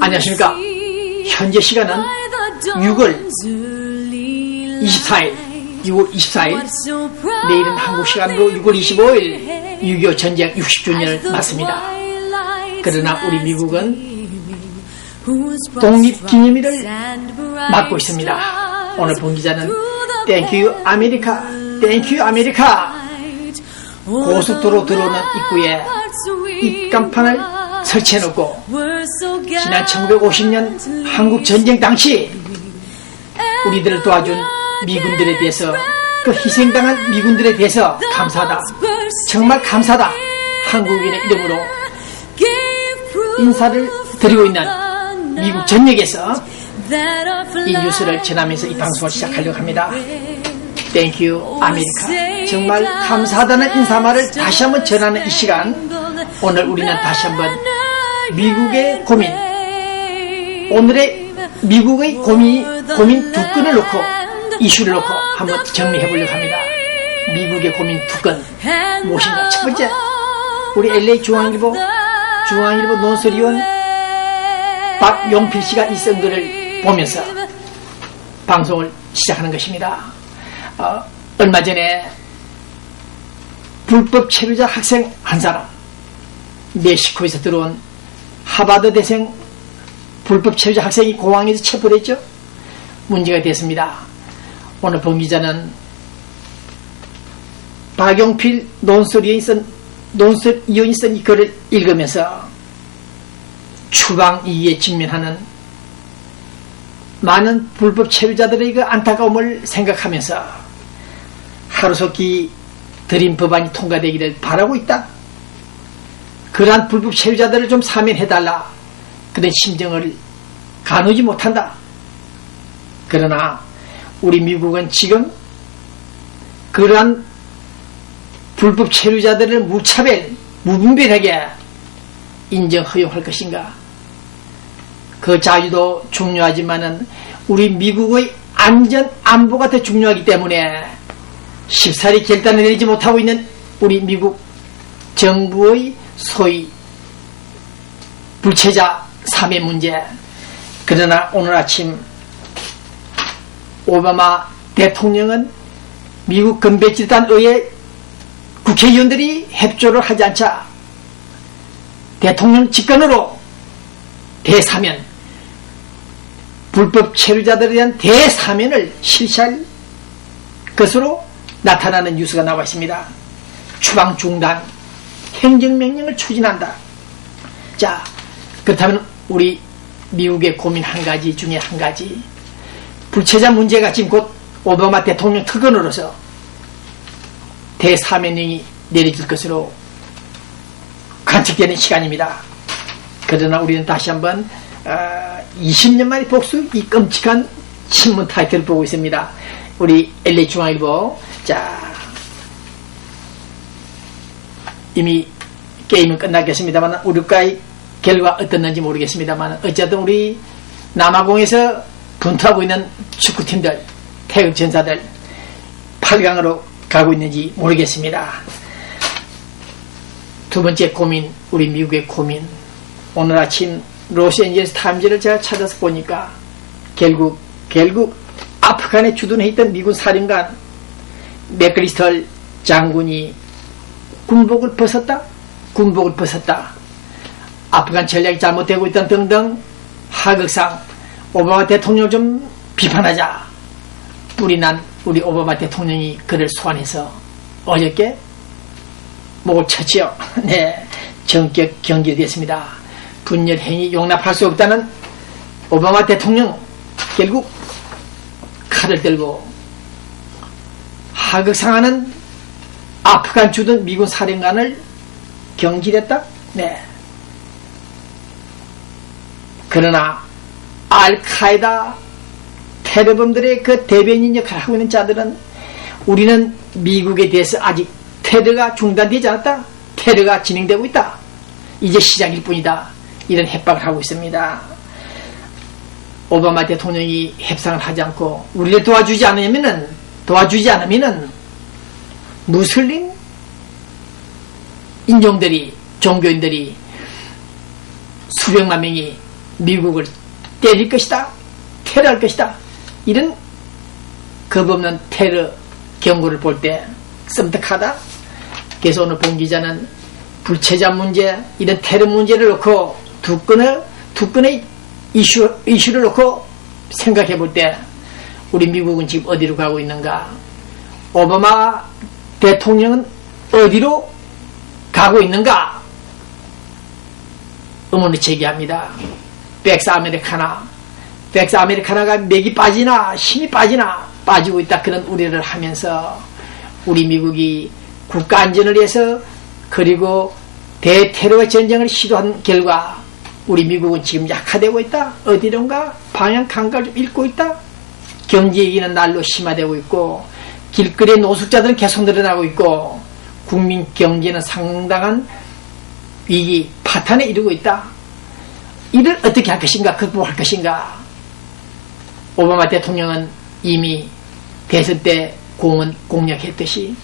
안녕하십니까. 현재 시간은 6월 24일 내일은 한국 시간으로 6월 25일 6.25 전쟁 60주년을 맞습니다. 그러나 우리 미국은 독립기념일을 맞고 있습니다. 오늘 본 기자는 땡큐 아메리카 고속도로 들어오는 입구에 입간판을 설치해놓고 지난 1950년 한국 전쟁 당시 우리들을 도와준 미군들에 대해서, 그 희생당한 미군들에 대해서 감사하다, 정말 감사하다, 한국인의 이름으로 인사를 드리고 있는 미국 전역에서 이 뉴스를 전하면서 이 방송을 시작하려고 합니다. 땡큐 아메리카, 정말 감사하다는 인사말을 다시 한번 전하는 이 시간, 오늘 우리는 다시 한번 미국의 고민, 오늘의 미국의 고민 두 건을 놓고, 이슈를 놓고 한번 정리해 보려고 합니다. 미국의 고민 두 건 무엇인가? 첫 번째, 우리 LA 중앙일보 논설위원 박용필 씨가 이 쓴 글을 보면서 방송을 시작하는 것입니다. 얼마 전에 불법 체류자 학생 한 사람, 멕시코에서 들어온 하버드 대생 불법 체류자 학생이 공항에서 체포됐죠. 문제가 됐습니다. 오늘 본 기자는 박용필 논설위원이 쓴 이 글을 읽으면서 추방이에 직면하는 많은 불법 체류자들의 그 안타까움을 생각하면서 하루속히 드림 법안이 통과되기를 바라고 있다. 그러한 불법 체류자들을 좀 사면해달라, 그런 심정을 가누지 못한다. 그러나 우리 미국은 지금 그러한 불법 체류자들을 무차별, 무분별하게 인정, 허용할 것인가? 그 자유도 중요하지만은 우리 미국의 안전, 안보가 더 중요하기 때문에 쉽사리 결단을 내리지 못하고 있는 우리 미국 정부의 소위 불체자 사면 문제. 그러나 오늘 아침 오바마 대통령은 미국 건배질단 의회 국회의원들이 협조를 하지 않자 대통령 직권으로 대사면, 불법 체류자들에 대한 대사면을 실시할 것으로 나타나는 뉴스가 나와 있습니다. 추방 중단, 행정명령을 추진한다. 자, 그렇다면 우리 미국의 고민 한 가지 중에 한 가지, 불체자 문제가 지금 곧 오바마 대통령 특권으로서 대사면령이 내려질 것으로 관측되는 시간입니다. 그러나 우리는 다시 한번 20년 만에 복수, 이 끔찍한 신문 타이틀을 보고 있습니다. 우리 LA 중앙일보. 자, 이미 게임은 끝났겠습니다만 우리과의 결과 어떻는지 모르겠습니다만, 어쨌든 우리 남아공에서 분투하고 있는 축구팀들, 태극 전사들 8강으로 가고 있는지 모르겠습니다. 두 번째 고민, 우리 미국의 고민. 오늘 아침 로스앤젤레스 타임즈를 제가 찾아서 보니까 결국 아프간에 주둔해 있던 미군 사령관 맥클리스털 장군이 군복을 벗었다. 아프간 전략이 잘못되고 있던 등등 하극상 오바마 대통령을 좀 비판하자 뿔이 난 우리 오바마 대통령이 그를 소환해서 어저께 목을 쳤지요. 네, 전격 경질됐습니다. 분열 행위 용납할 수 없다는 오바마 대통령, 결국 칼을 들고 하극상하는 아프간 주둔 미군 사령관을 경질했다. 네. 그러나 알카에다 테러범들의 그 대변인 역할을 하고 있는 자들은 우리는 미국에 대해서 아직 테러가 중단되지 않았다. 테러가 진행되고 있다. 이제 시작일 뿐이다. 이런 협박을 하고 있습니다. 오바마 대통령이 협상을 하지 않고 우리를 도와주지 않으면은 무슬림 인종들이, 종교인들이 수백만 명이 미국을 때릴 것이다, 테러할 것이다, 이런 겁없는 테러 경고를 볼 때 썸뜩하다. 그래서 오늘 본 기자는 불체자 문제, 이런 테러 문제를 놓고 두 건의 이슈를 놓고 생각해 볼 때 우리 미국은 지금 어디로 가고 있는가? 오바마 대통령은 어디로 가고 있는가? 의문을 제기합니다. 백스 아메리카나가 맥이 빠지나 힘이 빠지고 있다, 그런 우려를 하면서 우리 미국이 국가 안전을 위해서 그리고 대테러 전쟁을 시도한 결과 우리 미국은 지금 약화되고 있다. 어디론가 방향 감각을 좀 잃고 있다. 경제 위기는 날로 심화되고 있고 길거리의 노숙자들은 계속 늘어나고 있고 국민 경제는 상당한 위기 파탄에 이르고 있다. 이를 어떻게 할 것인가, 극복할 것인가. 오바마 대통령은 이미 대선 때 공약했듯이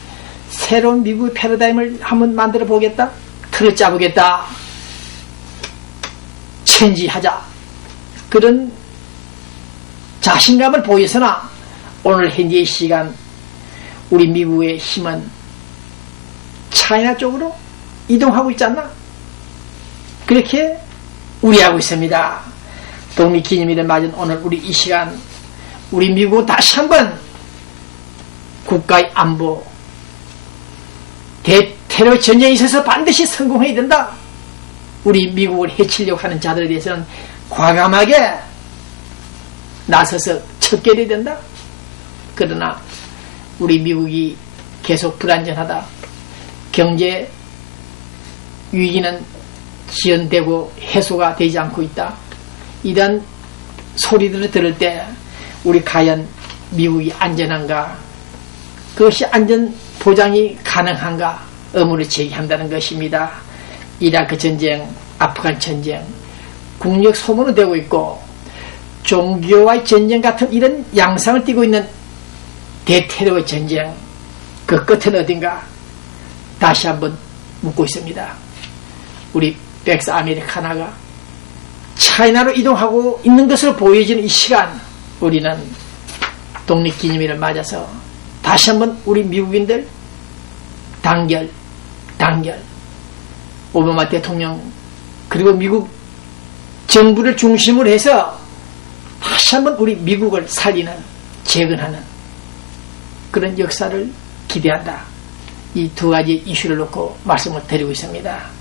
새로운 미국의 패러다임을 한번 만들어 보겠다, 틀을 짜보겠다, 체인지하자, 그런 자신감을 보였으나 오늘 현재의 시간 우리 미국의 힘은 차이나 쪽으로 이동하고 있지 않나, 그렇게 우려하고 있습니다. 독립기념일을 맞은 오늘 우리 이 시간 우리 미국은 다시 한번 국가의 안보, 대테러 전쟁에 있어서 반드시 성공해야 된다. 우리 미국을 해치려고 하는 자들에 대해서는 과감하게 나서서 척결해야 된다. 그러나 우리 미국이 계속 불안전하다, 경제 위기는 지연되고 해소가 되지 않고 있다, 이런 소리들을 들을 때 우리 과연 미국이 안전한가, 그것이 안전 보장이 가능한가 의문을 제기한다는 것입니다. 이라크 전쟁, 아프간 전쟁, 국력 소모는 되고 있고 종교와의 전쟁 같은 이런 양상을 띠고 있는 대테러 전쟁, 그 끝은 어딘가 다시 한번 묻고 있습니다. 우리 백스 아메리카나가 차이나로 이동하고 있는 것으로 보여지는 이 시간, 우리는 독립기념일을 맞아서 다시 한번 우리 미국인들 단결 오바마 대통령 그리고 미국 정부를 중심으로 해서 다시 한번 우리 미국을 살리는, 재건하는 그런 역사를 기대한다. 이 두 가지 이슈를 놓고 말씀을 드리고 있습니다.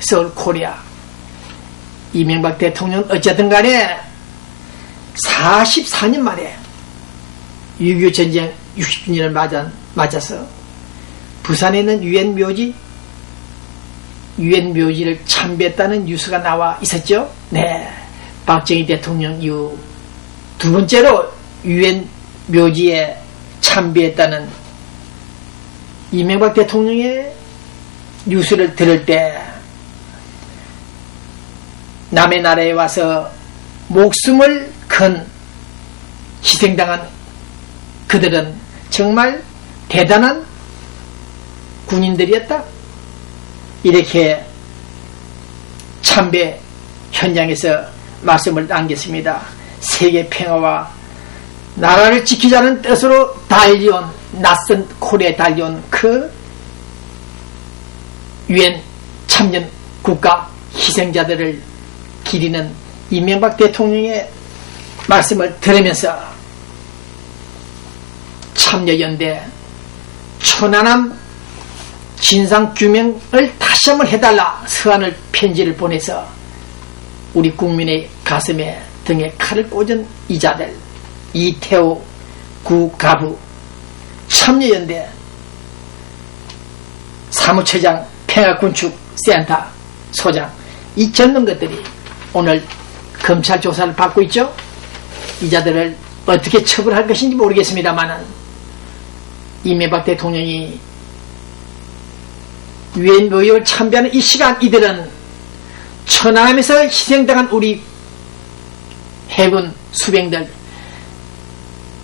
서울 코리아 이명박 대통령 어쨌든 간에 44년 만에 6.25 전쟁 60주년을 맞아서 부산에 있는 유엔 묘지를 참배했다는 뉴스가 나와 있었죠. 네, 박정희 대통령 이후 두 번째로 유엔 묘지에 참배했다는 이명박 대통령의 뉴스를 들을 때 남의 나라에 와서 목숨을 건 희생당한 그들은 정말 대단한 군인들이었다, 이렇게 참배 현장에서 말씀을 남겼습니다. 세계 평화와 나라를 지키자는 뜻으로 달려온, 낯선 코리아에 달려온 그 유엔 참전 국가 희생자들을 기리는 이명박 대통령의 말씀을 들으면서 참여연대 천안함 진상규명을 다시 한번 해달라 서한을, 편지를 보내서 우리 국민의 가슴에 등에 칼을 꽂은 이자들, 이태호 구가부, 참여연대 사무처장, 평화군축센터 소장, 이 젊은 것들이 오늘 검찰 조사를 받고 있죠. 이자들을 어떻게 처벌할 것인지 모르겠습니다만은 이명박 대통령이 유엔 묘역을 참배하는 이 시간, 이들은 천안함에서 희생당한 우리 해군 수병들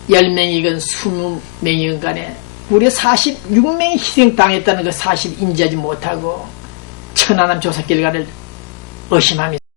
10명이건 20명이건 간에 무려 46명이 희생당했다는 그 사실 인지하지 못하고 천안함 조사 결과를 의심합니다.